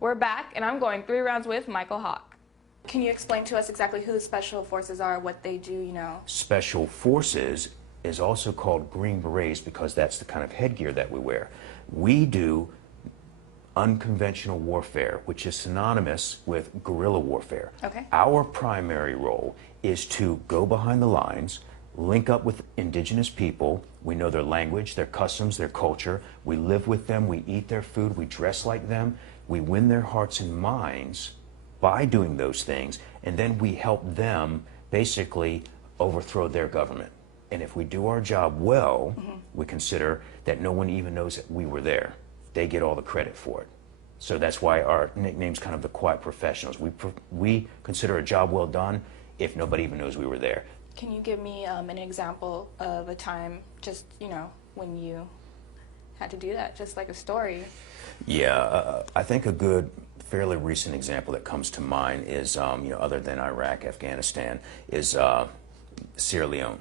We're back, and I'm going 3 rounds with Mykel Hawke. Can you explain to us exactly who the Special Forces are, what they do, you know? Special Forces is also called Green Berets because that's the kind of headgear that we wear. We do unconventional warfare, which is synonymous with guerrilla warfare. Okay. Our primary role is to go behind the lines, link up with indigenous people. We know their language, their customs, their culture. We live with them, we eat their food, we dress like them. We win their hearts and minds by doing those things, and then we help them basically overthrow their government. And if we do our job well, we consider that no one even knows that we were there. They get all the credit for it. So that's why our nickname's kind of the quiet professionals. We consider a job well done if nobody even knows we were there. Can you give me an example of a time, just, you know, when you had to do that, just like a story? Yeah, I think a good, fairly recent example that comes to mind is, you know, other than Iraq, Afghanistan, is Sierra Leone.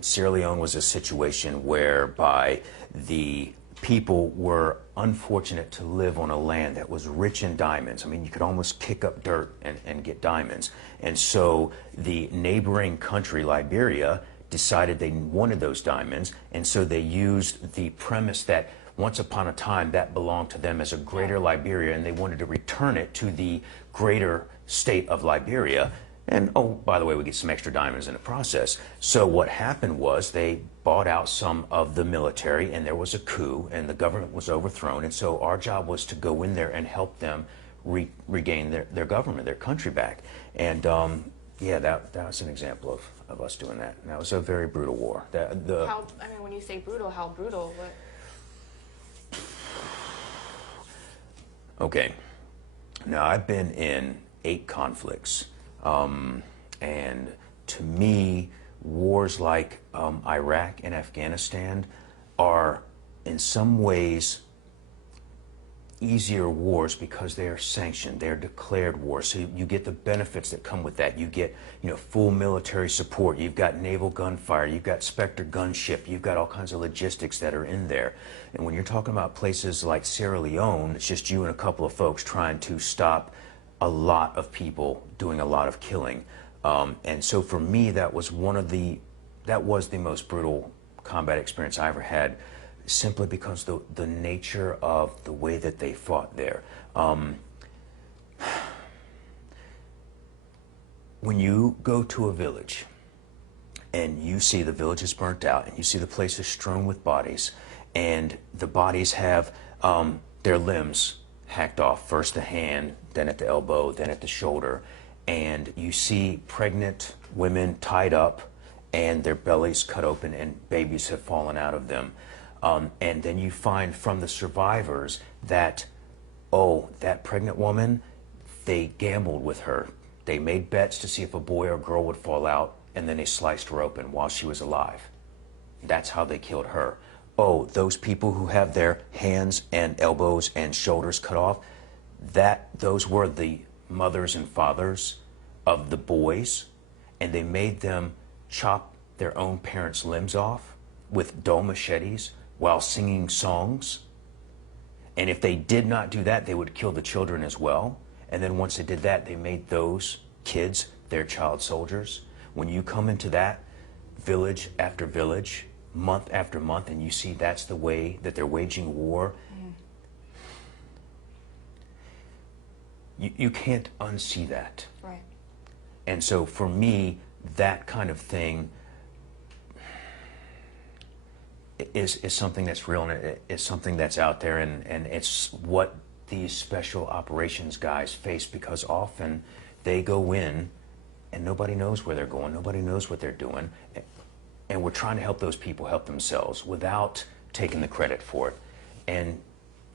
Sierra Leone was a situation whereby the people were unfortunate to live on a land that was rich in diamonds. I mean, you could almost kick up dirt and get diamonds. And so the neighboring country, Liberia, decided they wanted those diamonds, and so they used the premise that once upon a time that belonged to them as a greater Liberia, and they wanted to return it to the greater state of Liberia. And, oh, by the way, we get some extra diamonds in the process. So what happened was they bought out some of the military, and there was a coup, and the government was overthrown. And so our job was to go in there and help them regain their government, their country back. And yeah, that was an example of us doing that. And that was a very brutal war. How, I mean, when you say brutal, how brutal? What? Okay. Now, I've been in 8 conflicts. And to me, wars like Iraq and Afghanistan are in some ways easier wars because they are sanctioned, they're declared wars. So you get the benefits that come with that. You get, you know, full military support. You've got naval gunfire. You've got Spectre gunship. You've got all kinds of logistics that are in there. And when you're talking about places like Sierra Leone, it's just you and a couple of folks trying to stop a lot of people doing a lot of killing. And so for me, that was the most brutal combat experience I ever had, simply because the nature of the way that they fought there. When you go to a village and you see the village is burnt out and you see the place is strewn with bodies, and the bodies have their limbs hacked off, first the hand, then at the elbow, then at the shoulder, and you see pregnant women tied up and their bellies cut open and babies have fallen out of them. And then you find from the survivors that, oh, that pregnant woman, they gambled with her. They made bets to see if a boy or girl would fall out, and then they sliced her open while she was alive. That's how they killed her. Oh, those people who have their hands and elbows and shoulders cut off, those were the mothers and fathers of the boys, and they made them chop their own parents' limbs off with dull machetes while singing songs. And if they did not do that, they would kill the children as well. And then once they did that, they made those kids their child soldiers. When you come into that village after village, month after month, and you see that's the way that they're waging war, you can't unsee that. Right. And so for me, that kind of thing is something that's real, and it's something that's out there, and it's what these special operations guys face, because often they go in and nobody knows where they're going, nobody knows what they're doing, and we're trying to help those people help themselves without taking the credit for it. And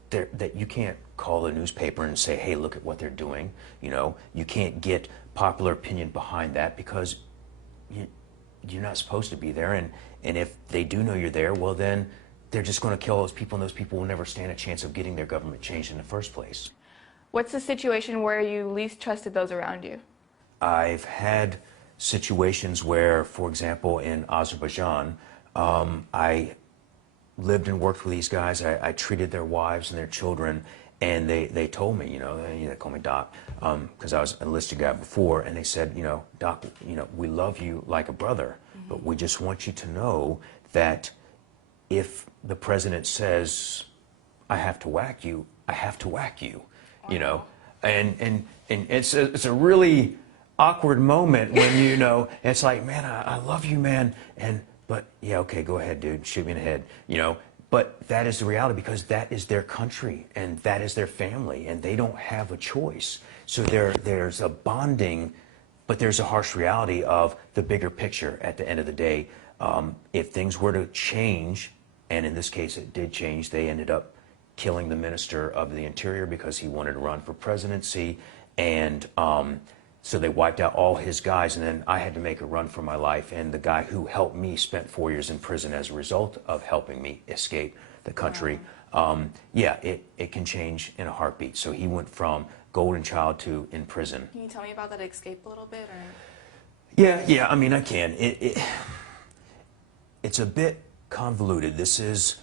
that you can't call the newspaper and say, hey, look at what they're doing. You know, you can't get popular opinion behind that, because you're not supposed to be there. And if they do know you're there, well, then they're just going to kill those people, and those people will never stand a chance of getting their government changed in the first place. What's the situation where you least trusted those around you? I've had situations where, for example, in Azerbaijan, I lived and worked with these guys. I treated their wives and their children, And they told me, they called me Doc, because I was an enlisted guy before, and they said, Doc, we love you like a brother, but we just want you to know that if the president says, I have to whack you, I have to whack you, and it's a really awkward moment when, it's like, man, I love you, man, but yeah, okay, go ahead, dude, shoot me in the head, But that is the reality, because that is their country and that is their family, and they don't have a choice. So there's a bonding, but there's a harsh reality of the bigger picture at the end of the day. If things were to change, and in this case it did change, they ended up killing the Minister of the Interior because he wanted to run for presidency, and so they wiped out all his guys, and then I had to make a run for my life. And the guy who helped me spent 4 years in prison as a result of helping me escape the country. Yeah, it can change in a heartbeat. So he went from golden child to in prison. Can you tell me about that escape a little bit? Or? Yeah, I mean, I can. It's a bit convoluted. This is,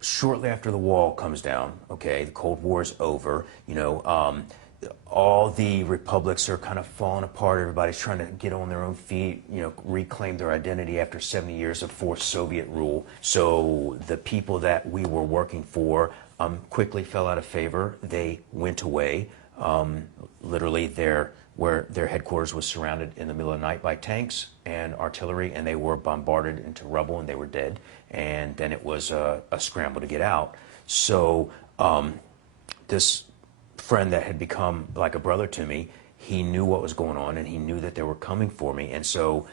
shortly after the wall comes down, okay, the Cold War is over, all the republics are kind of falling apart. Everybody's trying to get on their own feet, reclaim their identity after 70 years of forced Soviet rule. So the people that we were working for quickly fell out of favor. They went away. Literally, where their headquarters was surrounded in the middle of the night by tanks and artillery, and they were bombarded into rubble, and they were dead. And then it was a scramble to get out. So this friend that had become like a brother to me, he knew what was going on, and he knew that they were coming for me, and so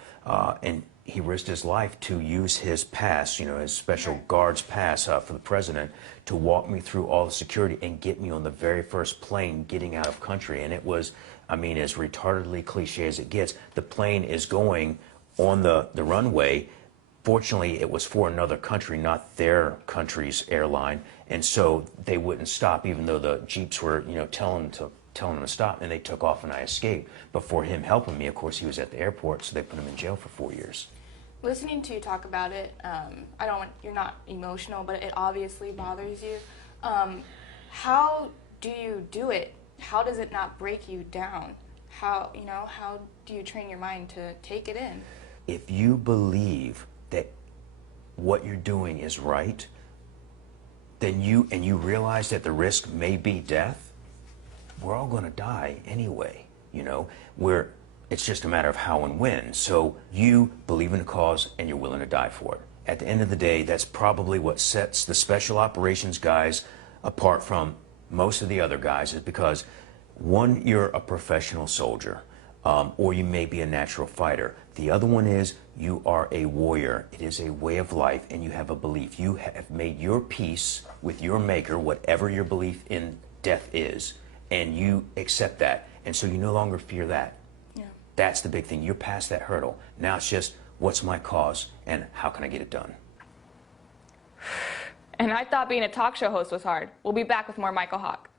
and he risked his life to use his pass, his special guards pass for the president, to walk me through all the security and get me on the very first plane getting out of country. And it was, I mean, as retardedly cliche as it gets, the plane is going on the runway. Fortunately, it was for another country, not their country's airline, and so they wouldn't stop, even though the jeeps were, telling them to stop, and they took off, and I escaped. But for him helping me, of course, he was at the airport, so they put him in jail for 4 years. Listening to you talk about it, you're not emotional, but it obviously bothers you. How do you do it? How does it not break you down? How do you train your mind to take it in? If you believe that what you're doing is right, then you realize that the risk may be death, we're all going to die anyway, it's just a matter of how and when. So you believe in a cause and you're willing to die for it. At the end of the day, that's probably what sets the special operations guys apart from most of the other guys, is because, one, you're a professional soldier, or you may be a natural fighter. The other one is you are a warrior. It is a way of life, and you have a belief. You have made your peace with your maker, whatever your belief in death is, and you accept that, and so you no longer fear that. Yeah. That's the big thing. You're past that hurdle. Now it's just, what's my cause, and how can I get it done? And I thought being a talk show host was hard. We'll be back with more Mykel Hawke.